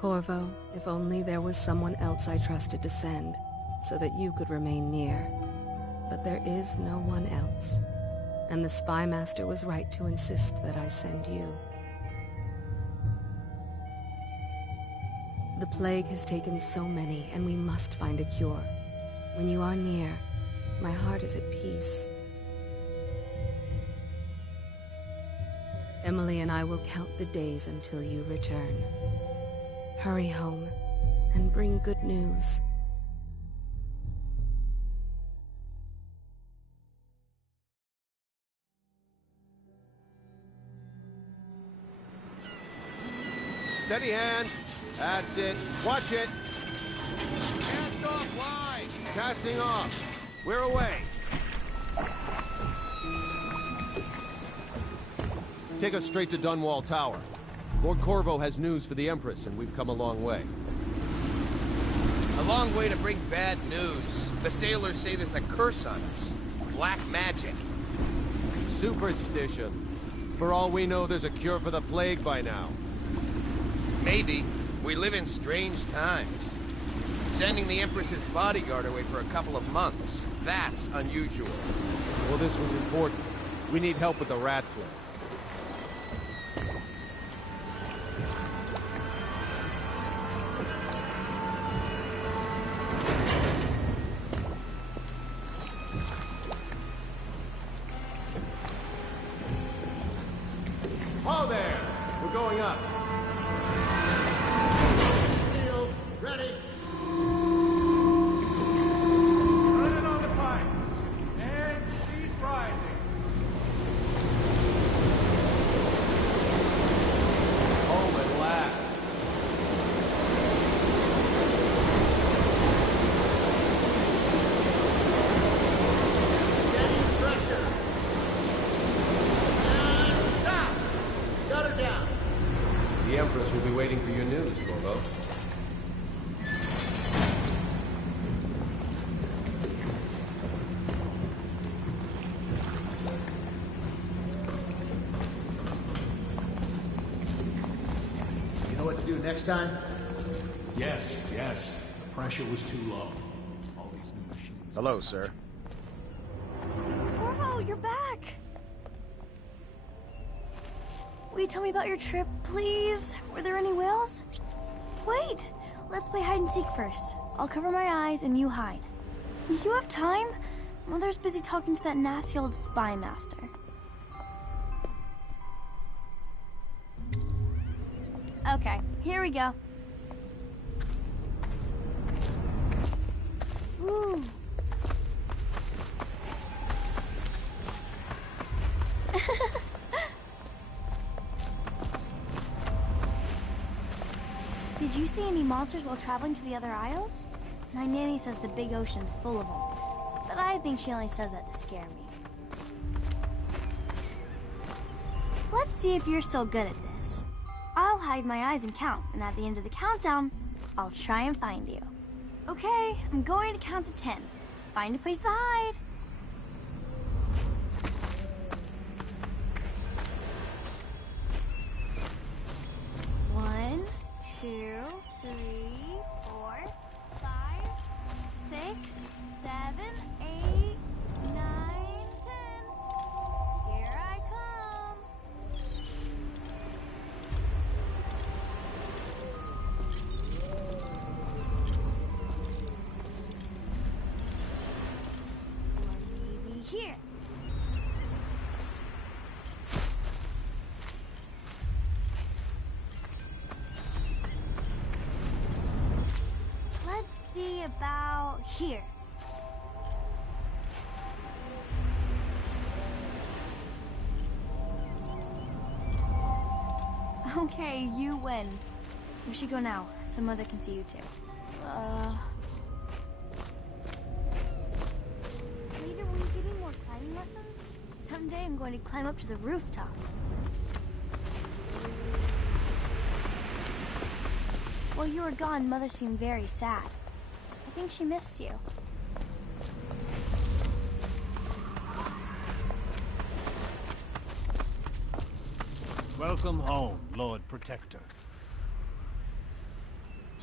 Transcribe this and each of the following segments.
Corvo, if only there was someone else I trusted to send, so that you could remain near. But there is no one else, and the Spy Master was right to insist that I send you. The plague has taken so many, and we must find a cure. When you are near, my heart is at peace. Emily and I will count the days until you return. Hurry home, and bring good news. Steady hand. That's it. Watch it. Cast off line. Casting off. We're away. Take us straight to Dunwall Tower. Lord Corvo has news for the Empress, and we've come a long way. A long way to bring bad news. The sailors say there's a curse on us. Black magic. Superstition. For all we know, there's a cure for the plague by now. Maybe. We live in strange times. Sending the Empress's bodyguard away for a couple of months. That's unusual. Well, this was important. We need help with the rat plague. Oh, there! We're going up. Sealed. Ready. Turning on the pipes. And she's rising. Home at last. Getting pressure. And stop. Shut her down. The Empress will be waiting for your news, Corvo. You know what to do next time? Yes. The pressure was too low. All these new machines. Hello, sir. Corvo, you're back! Will you tell me about your trip, please? Were there any whales? Wait! Let's play hide and seek first. I'll cover my eyes and you hide. You have time? Mother's busy talking to that nasty old spy master. Okay, here we go. Ooh. Did you see any monsters while traveling to the other isles? My nanny says the big ocean's full of them, but I think she only says that to scare me. Let's see if you're so good at this. I'll hide my eyes and count, and at the end of the countdown, I'll try and find you. Okay, I'm going to count to 10. Find a place to hide. One, 2, 3, 4, 5, 6, 7, 8, 9, 10. Here I come. Leave me here. Let's see about here. Okay, you win. We should go now, so Mother can see you too. Later, will you give me more climbing lessons? Someday I'm going to climb up to the rooftop. While you were gone, Mother seemed very sad. I think she missed you. Welcome home, Lord Protector.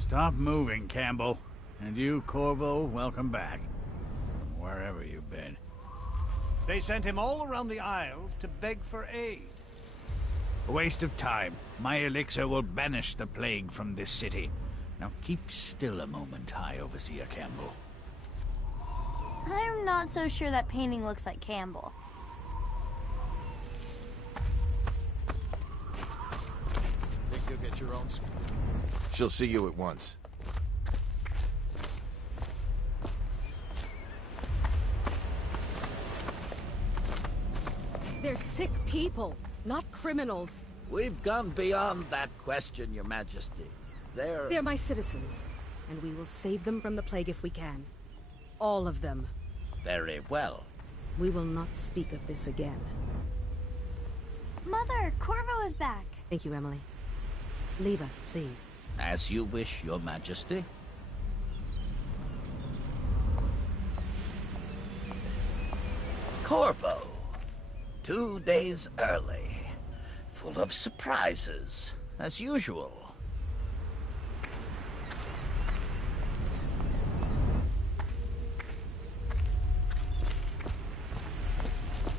Stop moving, Campbell. And you, Corvo, welcome back. From wherever you've been. They sent him all around the Isles to beg for aid. A waste of time. My elixir will banish the plague from this city. Now keep still a moment, High Overseer Campbell. I'm not so sure that painting looks like Campbell. Think you'll get your own... She'll see you at once. They're sick people, not criminals. We've gone beyond that question, Your Majesty. They're my citizens, and we will save them from the plague if we can. All of them. Very well. We will not speak of this again. Mother, Corvo is back. Thank you, Emily. Leave us, please. As you wish, Your Majesty. Corvo. 2 days early. Full of surprises, as usual.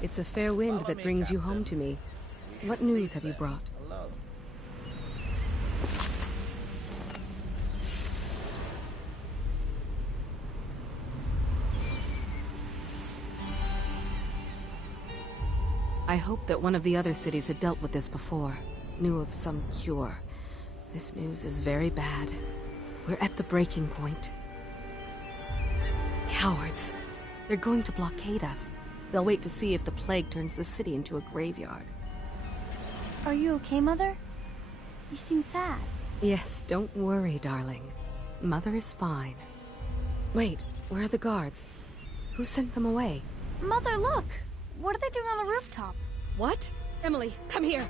It's a fair wind that brings you home to me. What news have you brought? Alone. I hoped that one of the other cities had dealt with this before. Knew of some cure. This news is very bad. We're at the breaking point. Cowards. They're going to blockade us. They'll wait to see if the plague turns the city into a graveyard. Are you okay, Mother? You seem sad. Yes, don't worry, darling. Mother is fine. Wait, where are the guards? Who sent them away? Mother, look! What are they doing on the rooftop? What? Emily, come here!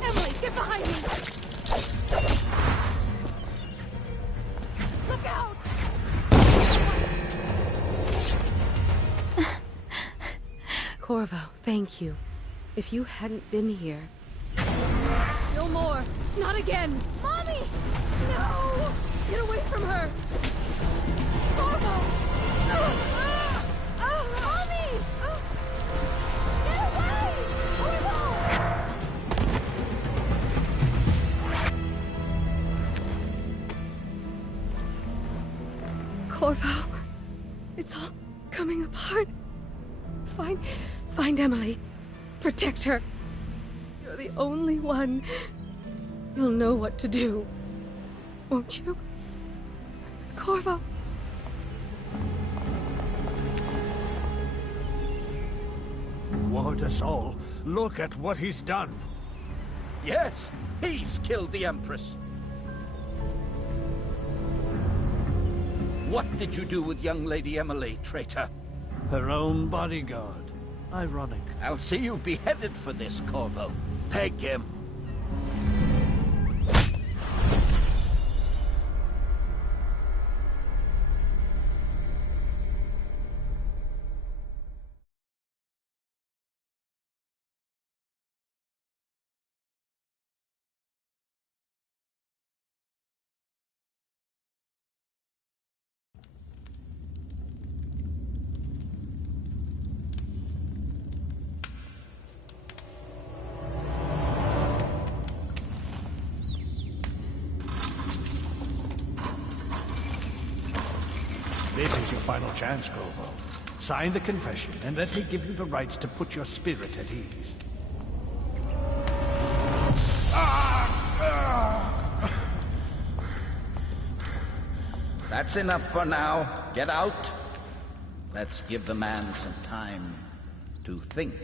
Emily, get behind me! Look out! Corvo, thank you. If you hadn't been here... No more! Not again! Mommy! No! Get away from her! Corvo! Mommy! Get away! Corvo! Corvo, it's all coming apart. Find Emily. Protect her. You're the only one. You'll know what to do. Won't you? Corvo. Ward us all. Look at what he's done. Yes, he's killed the Empress. What did you do with young Lady Emily, traitor? Her own bodyguard. Ironic. I'll see you beheaded for this, Corvo. Peg him. This is your final chance, Corvo. Sign the confession, and let me give you the rights to put your spirit at ease. That's enough for now. Get out. Let's give the man some time to think.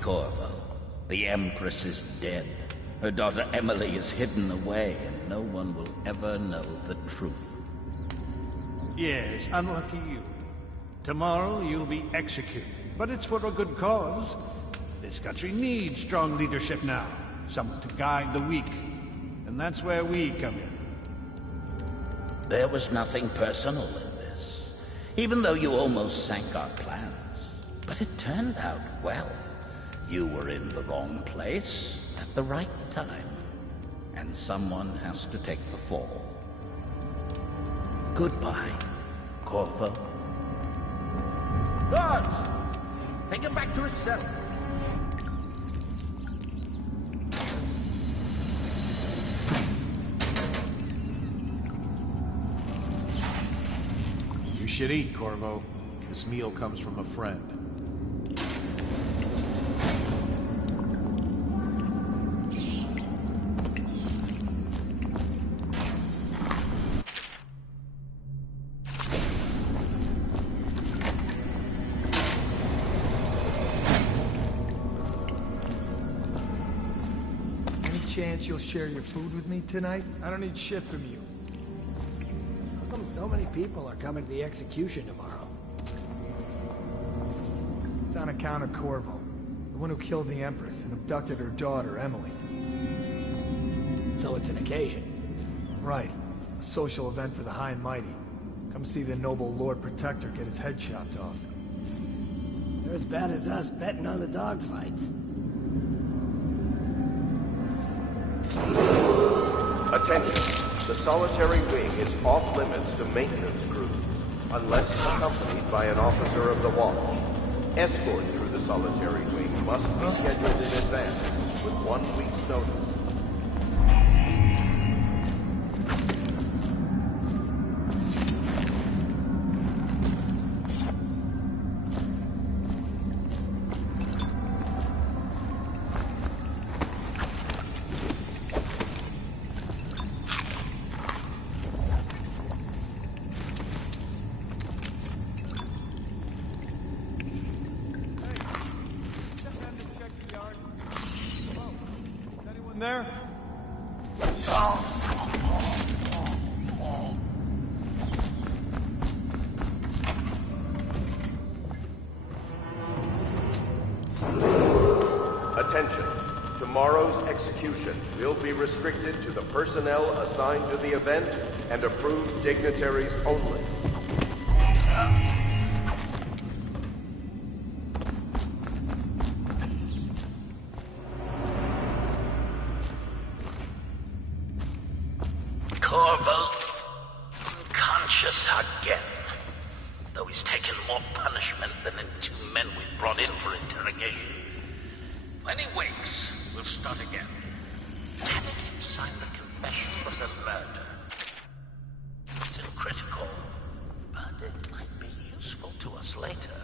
Corvo, the Empress is dead. Her daughter Emily is hidden away, and no one will ever know the truth. Yes, unlucky you. Tomorrow you'll be executed, but it's for a good cause. This country needs strong leadership now, someone to guide the weak. And that's where we come in. There was nothing personal in this, even though you almost sank our plans. But it turned out well. You were in the wrong place at the right time, and someone has to take the fall. Goodbye, Corvo. Guards! Take him back to his cell. You should eat, Corvo. This meal comes from a friend. Chance you'll share your food with me tonight? I don't need shit from you. How come so many people are coming to the execution tomorrow? It's on account of Corvo, the one who killed the Empress and abducted her daughter, Emily. So it's an occasion? Right. A social event for the high and mighty. Come see the noble Lord Protector get his head chopped off. They're as bad as us betting on the dogfights. Attention. The solitary wing is off limits to maintenance crews, unless accompanied by an officer of the watch. Escort through the solitary wing must be scheduled in advance, with 1 week's notice. There? Attention. Tomorrow's execution will be restricted to the personnel assigned to the event and approved dignitaries only. Corvo's unconscious again. Though he's taken more punishment than the 2 men we brought in for interrogation. When he wakes, we'll start again. Having him sign the confession for the murder. It's critical, but it might be useful to us later.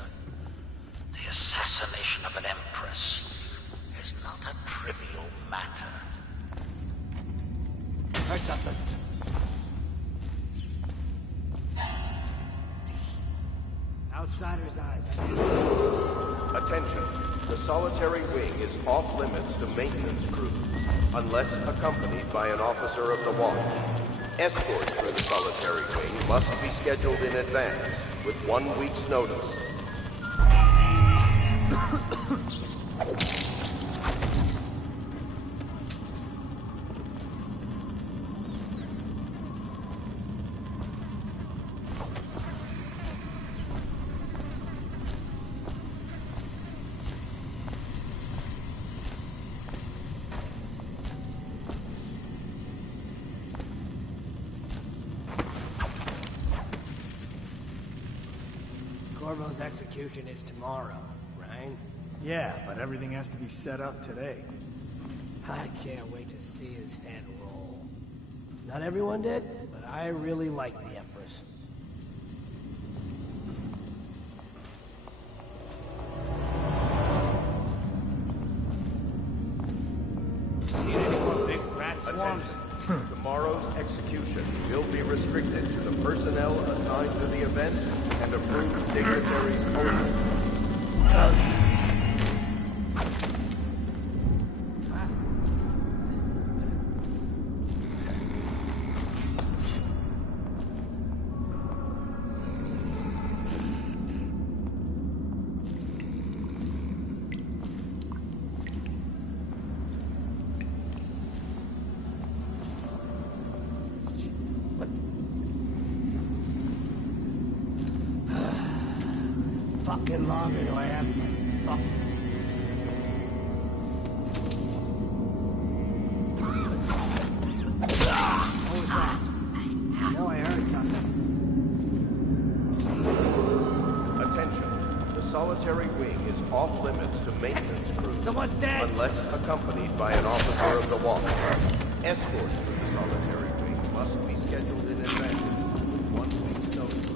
The assassination of an empress is not a trivial matter. Heard something. Outsider's eyes. Attention. The solitary wing is off limits to maintenance crews, unless accompanied by an officer of the watch. Escort through the solitary wing must be scheduled in advance, with 1 week's notice. Corvo's execution is tomorrow, right? Yeah, but everything has to be set up today. I can't wait to see his head roll. Not everyone did, but I really like the Empress. Need any more big rat swarms? Tomorrow's execution will be restricted to the personnel assigned to the event and approved dignitaries only. Fucking longer do I have? Fuck. solitary wing is off limits to maintenance crews. Someone's dead! Unless accompanied by an officer of the watch. Escorts through the solitary wing must be scheduled in advance with 1 week's notice.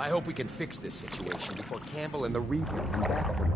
I hope we can fix this situation before Campbell and the Reaper come back for me.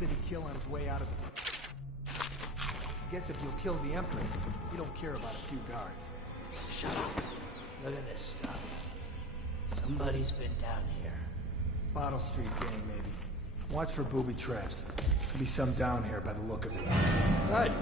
Did he kill on his way out of the... I guess if you'll kill the Empress, you don't care about a few guards. Shut up. Look at this stuff. Somebody's been down here. Bottle Street gang, maybe. Watch for booby traps. Could be some down here by the look of it. Good.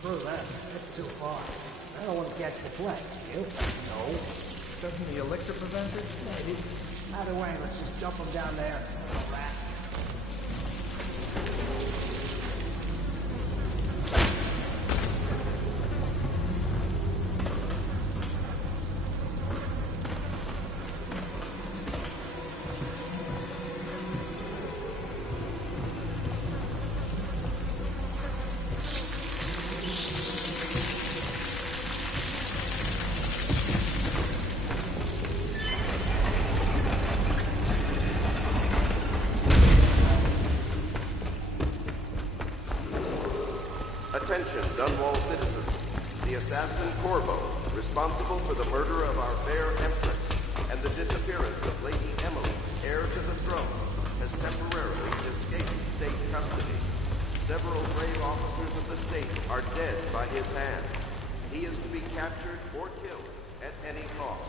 Screw that. That's too far. I don't want to catch the plague, you? No. Doesn't the elixir prevent it? Maybe. Either way, let's just dump them down there. Rats. Attention, Dunwall citizens. The assassin Corvo, responsible for the murder of our fair Empress and the disappearance of Lady Emily, heir to the throne, has temporarily escaped state custody. Several brave officers of the state are dead by his hand. He is to be captured or killed at any cost.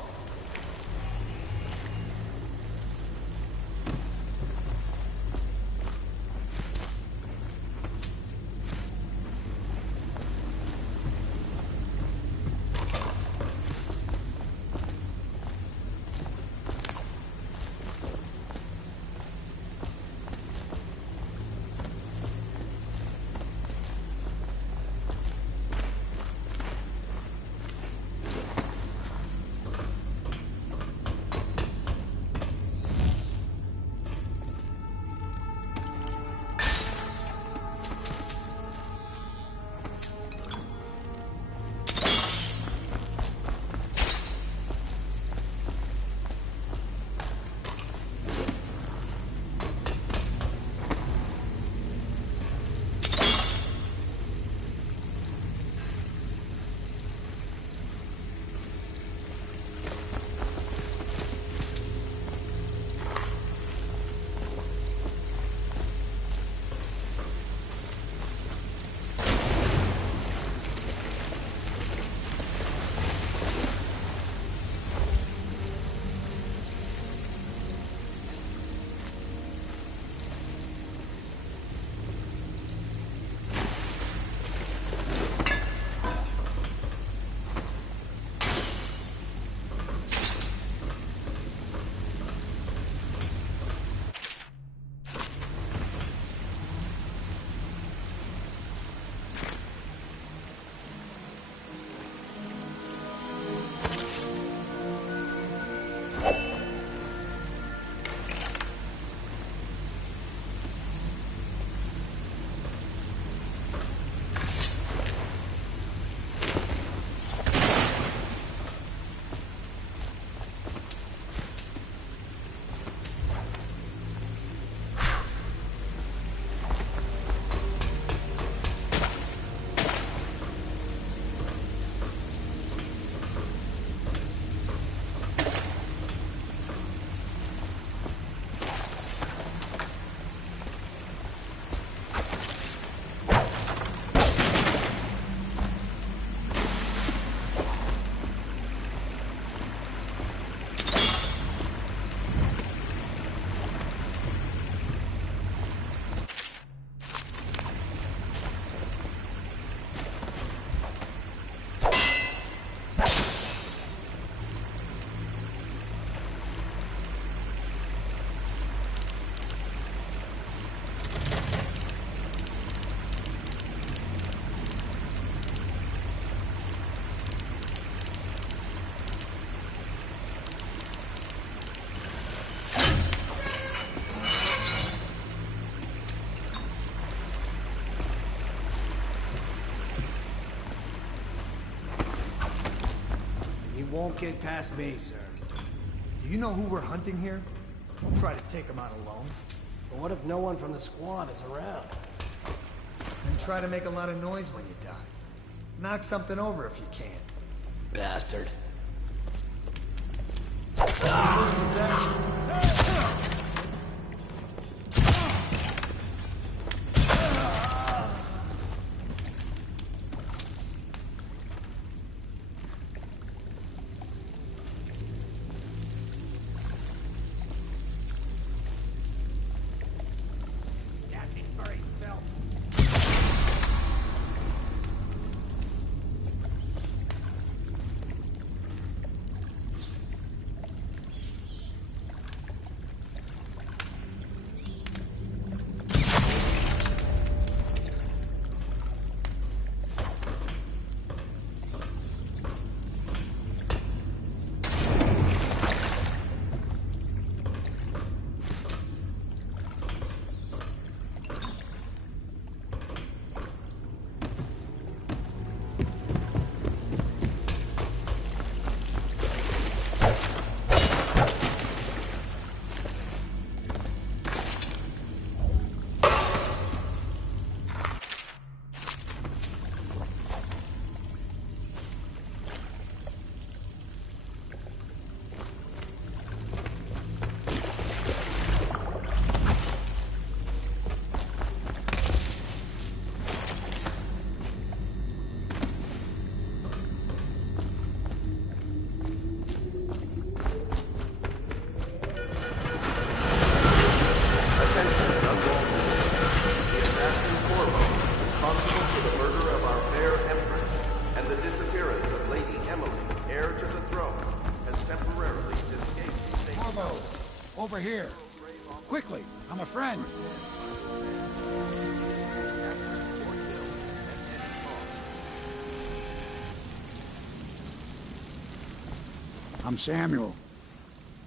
Won't get past me, sir. Do you know who we're hunting here? Don't try to take him out alone. But what if no one from the squad is around? Then try to make a lot of noise when you die. Knock something over if you can. Bastard. over here. Quickly, I'm a friend. I'm Samuel,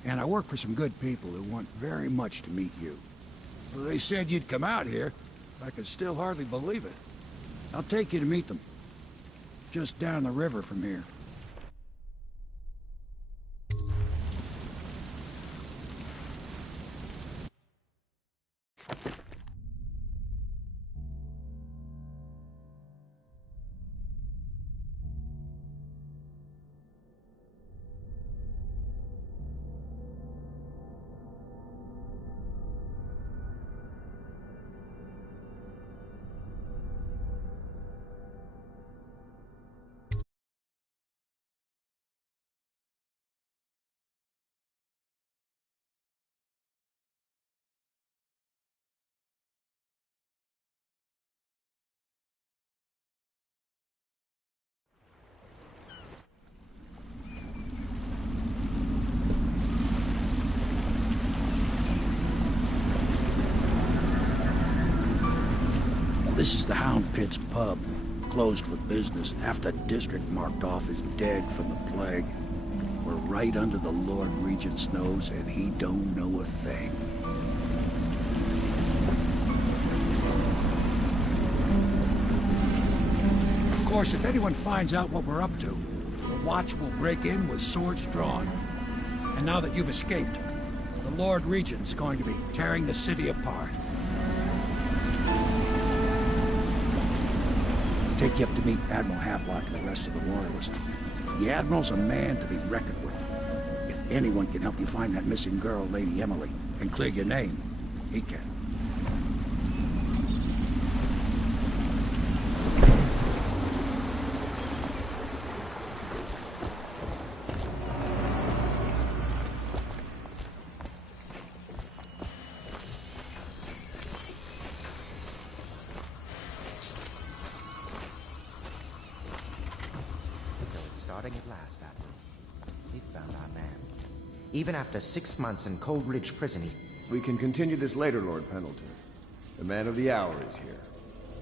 and I work for some good people who want very much to meet you. Well, they said you'd come out here. I could still hardly believe it. I'll take you to meet them. Just down the river from here. This is the Hound Pit's pub, closed for business. Half the district marked off as dead from the plague. We're right under the Lord Regent's nose, and he don't know a thing. Of course, if anyone finds out what we're up to, the Watch will break in with swords drawn. And now that you've escaped, the Lord Regent's going to be tearing the city apart. Take you up to meet Admiral Havelock and the rest of the Royalists. The Admiral's a man to be reckoned with. If anyone can help you find that missing girl, Lady Emily, and clear your name, he can. At last, Admiral. We found our man. Even after 6 months in Cold Ridge Prison, We can continue this later, Lord Pendleton. The man of the hour is here.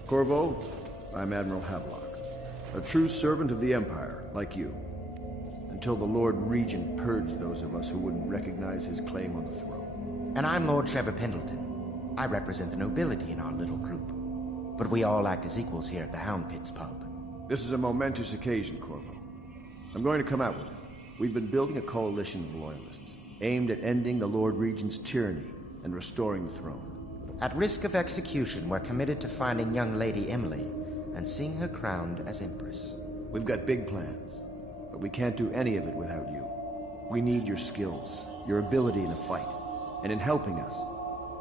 Corvo, I'm Admiral Havelock. A true servant of the Empire, like you. Until the Lord Regent purged those of us who wouldn't recognize his claim on the throne. And I'm Lord Trevor Pendleton. I represent the nobility in our little group. But we all act as equals here at the Hound Pit's pub. This is a momentous occasion, Corvo. I'm going to come out with it. We've been building a coalition of loyalists, aimed at ending the Lord Regent's tyranny and restoring the throne. At risk of execution, we're committed to finding young Lady Emily and seeing her crowned as Empress. We've got big plans, but we can't do any of it without you. We need your skills, your ability in a fight, and in helping us,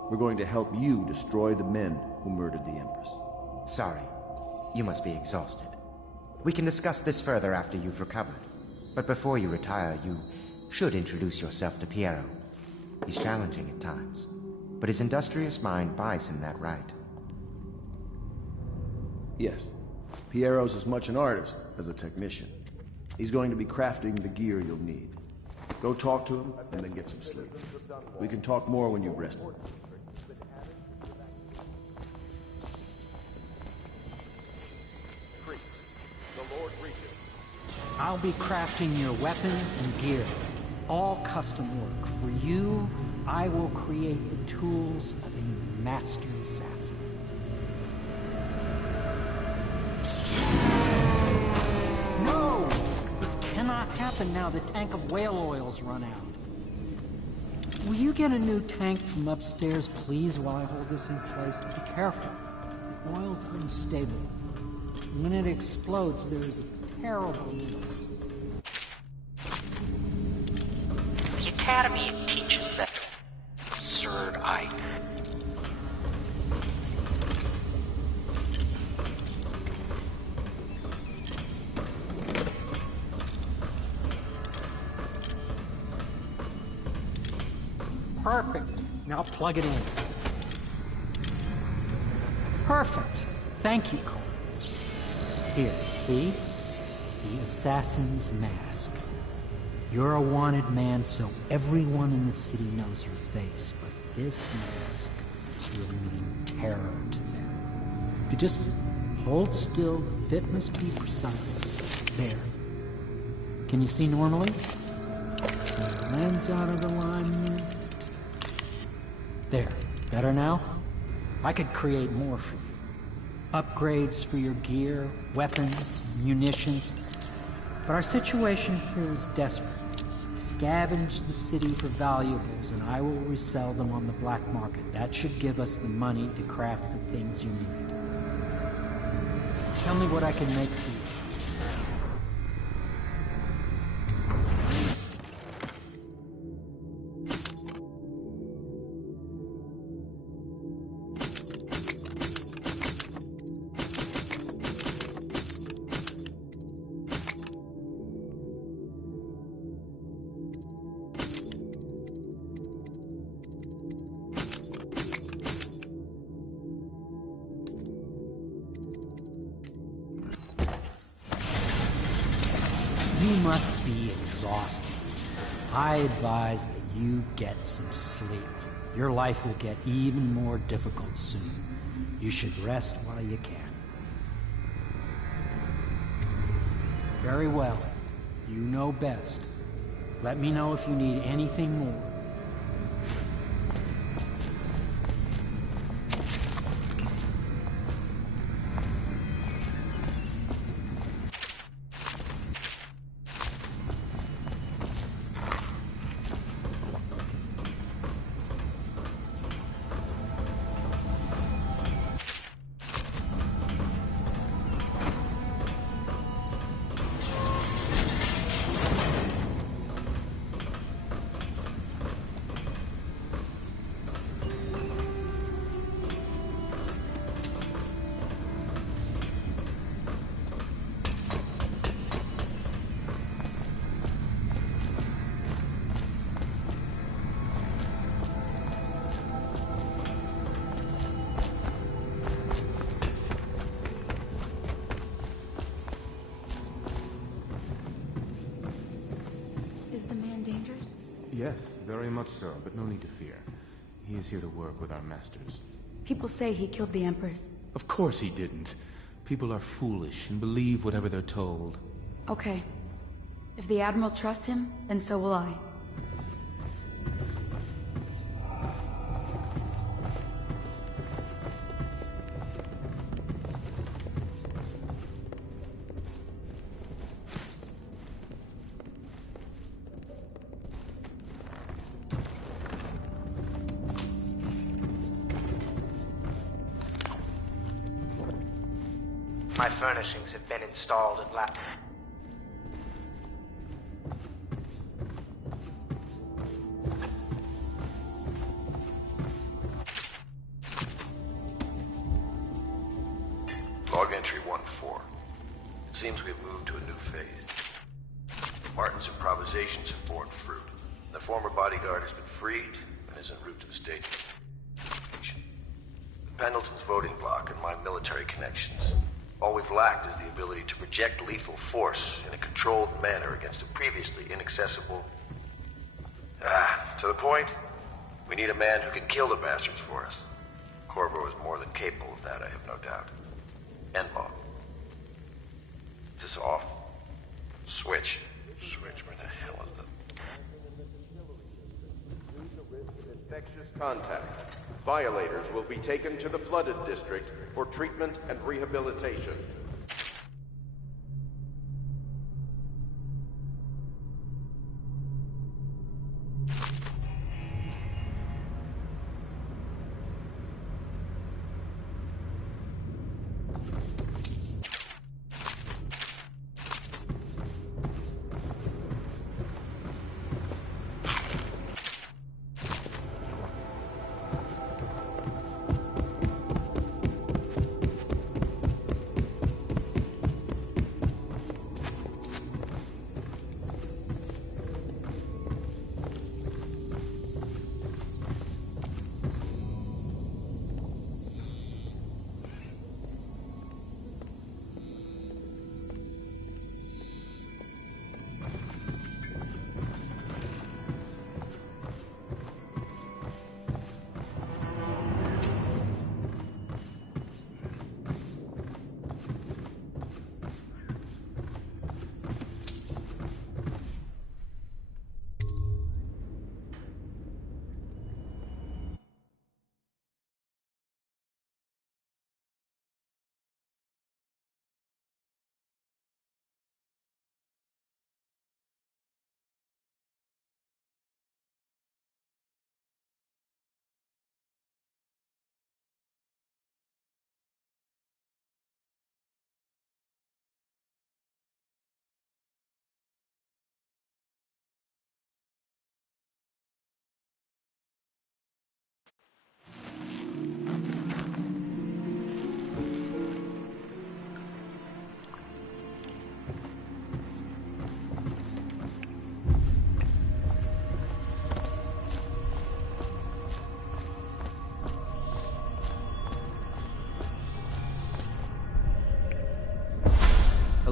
we're going to help you destroy the men who murdered the Empress. Sorry, you must be exhausted. We can discuss this further after you've recovered. But before you retire, you should introduce yourself to Piero. He's challenging at times, but his industrious mind buys him that right. Yes. Piero's as much an artist as a technician. He's going to be crafting the gear you'll need. Go talk to him, and then get some sleep. We can talk more when you've rested. I'll be crafting your weapons and gear. All custom work. For you, I will create the tools of a master assassin. No! This cannot happen now the tank of whale oil's run out. Will you get a new tank from upstairs, please, while I hold this in place? Be careful. The oil's unstable. When it explodes, there is a terrible menace. The Academy teaches that absurd Perfect. Now plug it in. Perfect. Thank you, Cole. Here, see? The assassin's mask. You're a wanted man, so everyone in the city knows your face, but this mask will mean terror to them. If you just hold still, the fit must be precise. There. Can you see normally? See the lens out of alignment. There. Better now? I could create more for you. Upgrades for your gear, weapons, munitions. But our situation here is desperate. Scavenge the city for valuables, and I will resell them on the black market. That should give us the money to craft the things you need. Tell me what I can make for you. You must be exhausted. I advise that you get some sleep. Your life will get even more difficult soon. You should rest while you can. Very well. You know best. Let me know if you need anything more. Yes, very much so, but no need to fear. He is here to work with our masters. People say he killed the Empress. Of course he didn't. People are foolish and believe whatever they're told. Okay. If the Admiral trusts him, then so will I. My furnishings have been installed at last. Log entry 1-4. It seems we've moved to a new phase. Martin's improvisations have borne fruit. The former bodyguard has been freed and is en route to the station. Pendleton's voting block and my military connections. All we've lacked is the ability to project lethal force in a controlled manner against a previously inaccessible... to the point, we need a man who can kill the bastards for us. Corvo is more than capable of that, I have no doubt. Enlog. Is this off? Switch. Switch, where the hell is the... Infectious contact. Violators will be taken to the flooded district for treatment and rehabilitation.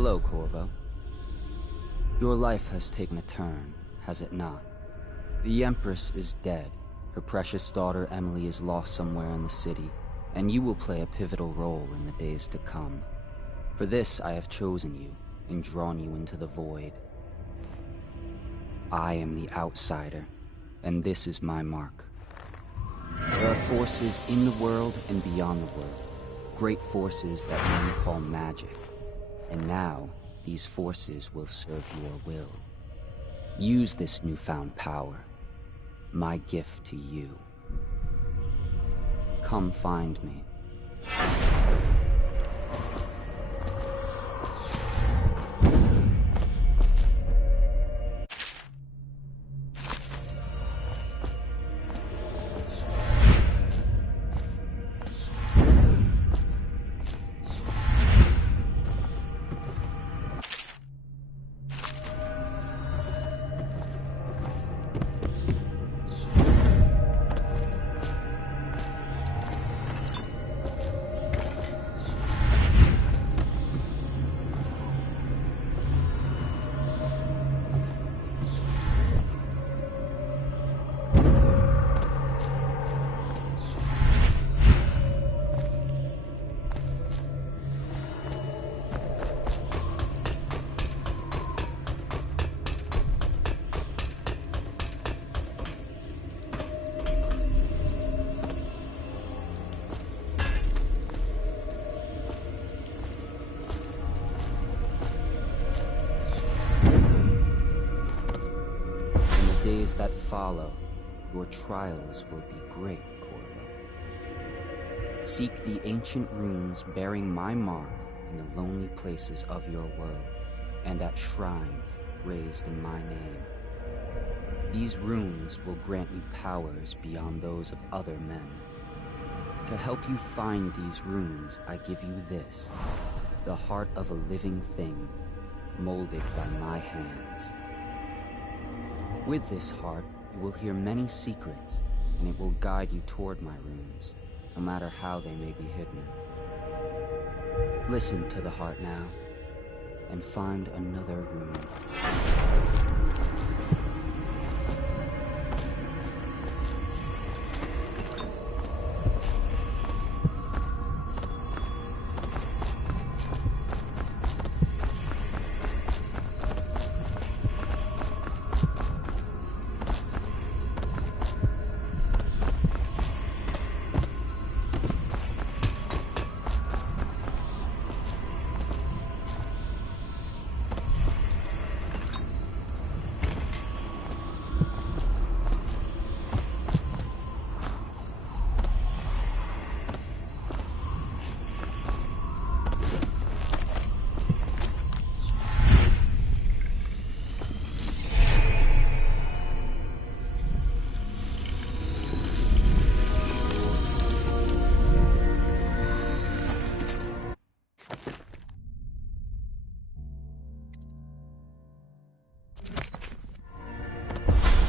Hello, Corvo. Your life has taken a turn, has it not? The Empress is dead. Her precious daughter Emily is lost somewhere in the city, and you will play a pivotal role in the days to come. For this, I have chosen you and drawn you into the void. I am the outsider, and this is my mark. There are forces in the world and beyond the world, great forces that men call magic. And now, these forces will serve your will. Use this newfound power, my gift to you. Come find me. That follow, your trials will be great, Corvo. Seek the ancient runes bearing my mark in the lonely places of your world, and at shrines raised in my name. These runes will grant you powers beyond those of other men. To help you find these runes, I give you this, the heart of a living thing, molded by my hands. With this heart, you will hear many secrets, and it will guide you toward my runes, no matter how they may be hidden. Listen to the heart now, and find another rune.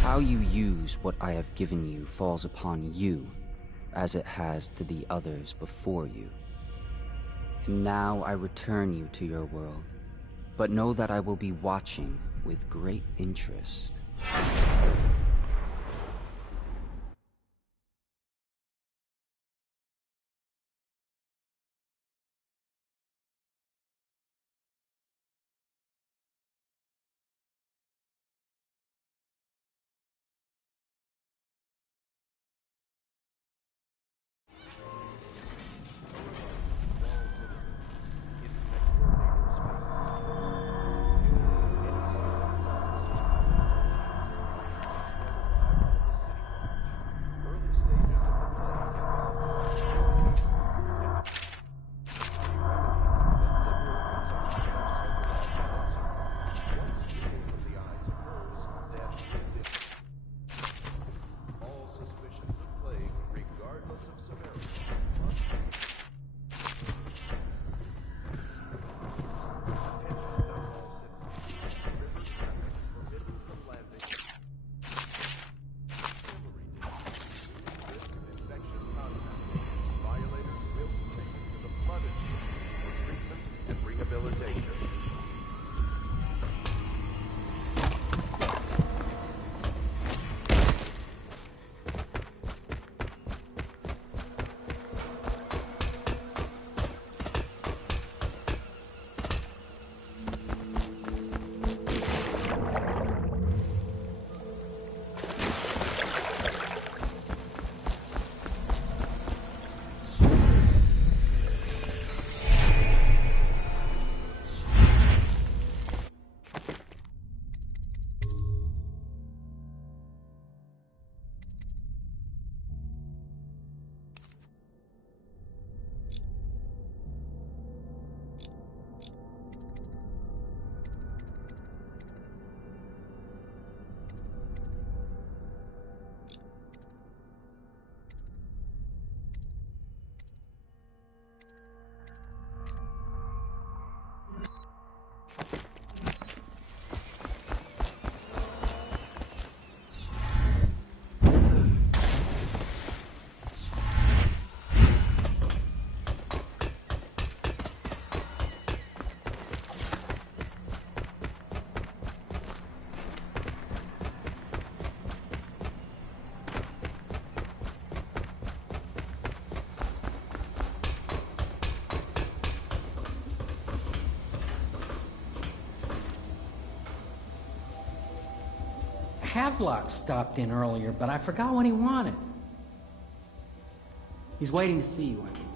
How you use what I have given you falls upon you, as it has to the others before you. And now I return you to your world, but know that I will be watching with great interest. Havelock stopped in earlier, but I forgot what he wanted. He's waiting to see you, I believe.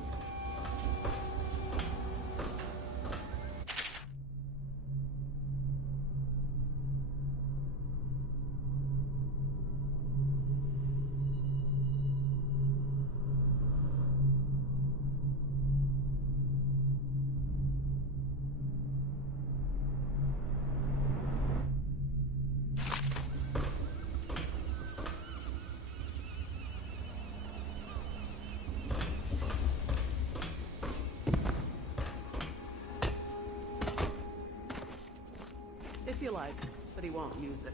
If you like, but he won't use it.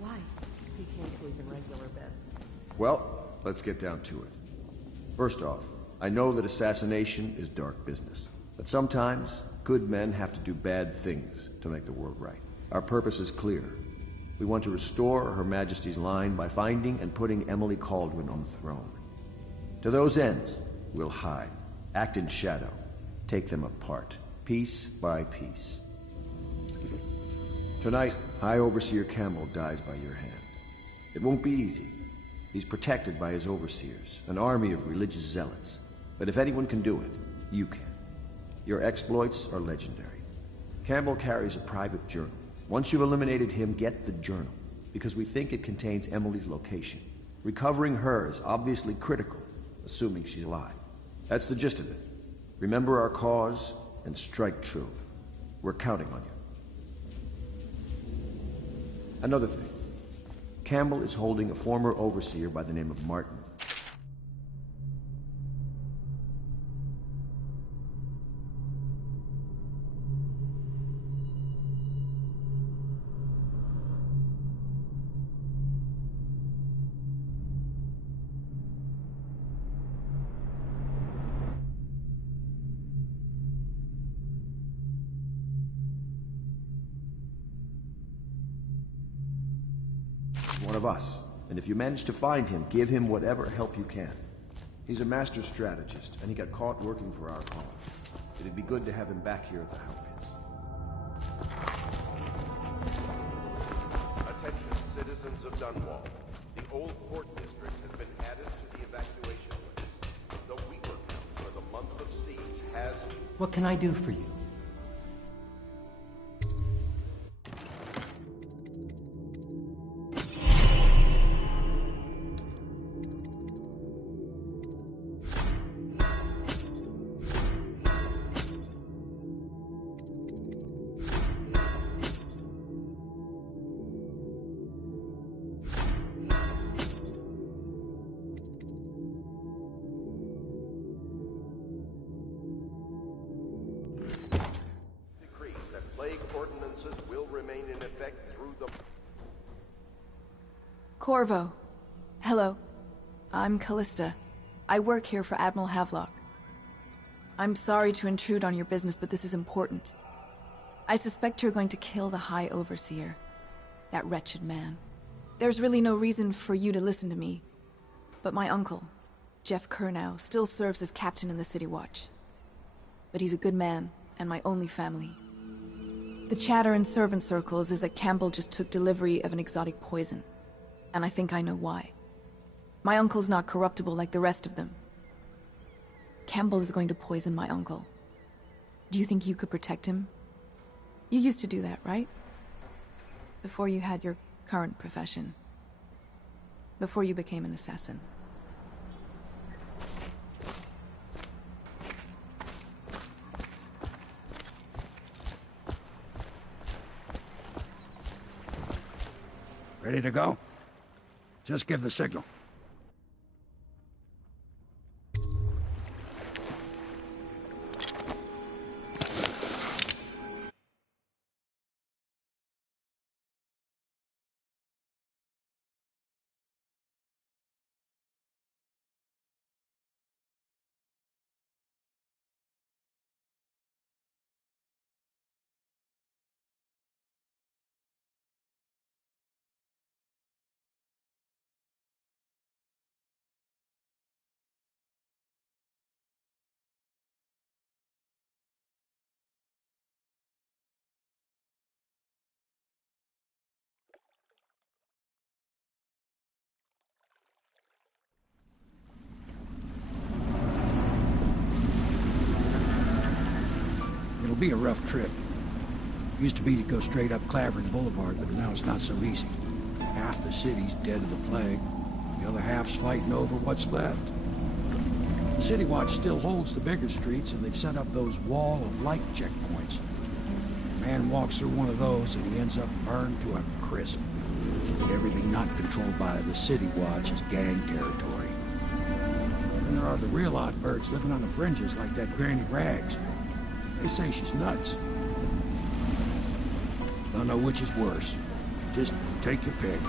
Why? He can't sleep in regular bed. Well, let's get down to it. First off, I know that assassination is dark business, but sometimes good men have to do bad things to make the world right. Our purpose is clear. We want to restore Her Majesty's line by finding and putting Emily Kaldwin on the throne. To those ends, we'll hide, act in shadow, take them apart, piece by piece. Tonight, High Overseer Campbell dies by your hand. It won't be easy. He's protected by his overseers, an army of religious zealots. But if anyone can do it, you can. Your exploits are legendary. Campbell carries a private journal. Once you've eliminated him, get the journal, because we think it contains Emily's location. Recovering her is obviously critical, assuming she's alive. That's the gist of it. Remember our cause, and strike true. We're counting on you. Another thing. Campbell is holding a former overseer by the name of Martin. One of us. And if you manage to find him, give him whatever help you can. He's a master strategist, and he got caught working for our cause. It'd be good to have him back here at the Hound Pits. Attention, citizens of Dunwall. The old port district has been added to the evacuation list. The Weaver count for the month of siege has... What can I do for you? ordinances will remain in effect through the... Corvo. Hello. I'm Callista. I work here for Admiral Havelock. I'm sorry to intrude on your business, but this is important. I suspect you're going to kill the High Overseer. That wretched man. There's really no reason for you to listen to me. But my uncle, Jeff Kernow, still serves as captain in the City Watch. But he's a good man, and my only family. The chatter in servant circles is that Campbell just took delivery of an exotic poison. And I think I know why. My uncle's not corruptible like the rest of them. Campbell is going to poison my uncle. Do you think you could protect him? You used to do that, right? Before you had your current profession. Before you became an assassin. Ready to go? Just give the signal. It'll be a rough trip. Used to be to go straight up Clavering Boulevard, but now it's not so easy. Half the city's dead of the plague. The other half's fighting over what's left. The City Watch still holds the bigger streets, and they've set up those wall of light checkpoints. A man walks through one of those, and he ends up burned to a crisp. Everything not controlled by the City Watch is gang territory. Then there are the real odd birds living on the fringes, like that Granny Rags. They say she's nuts. Don't know which is worse. Just take your pick.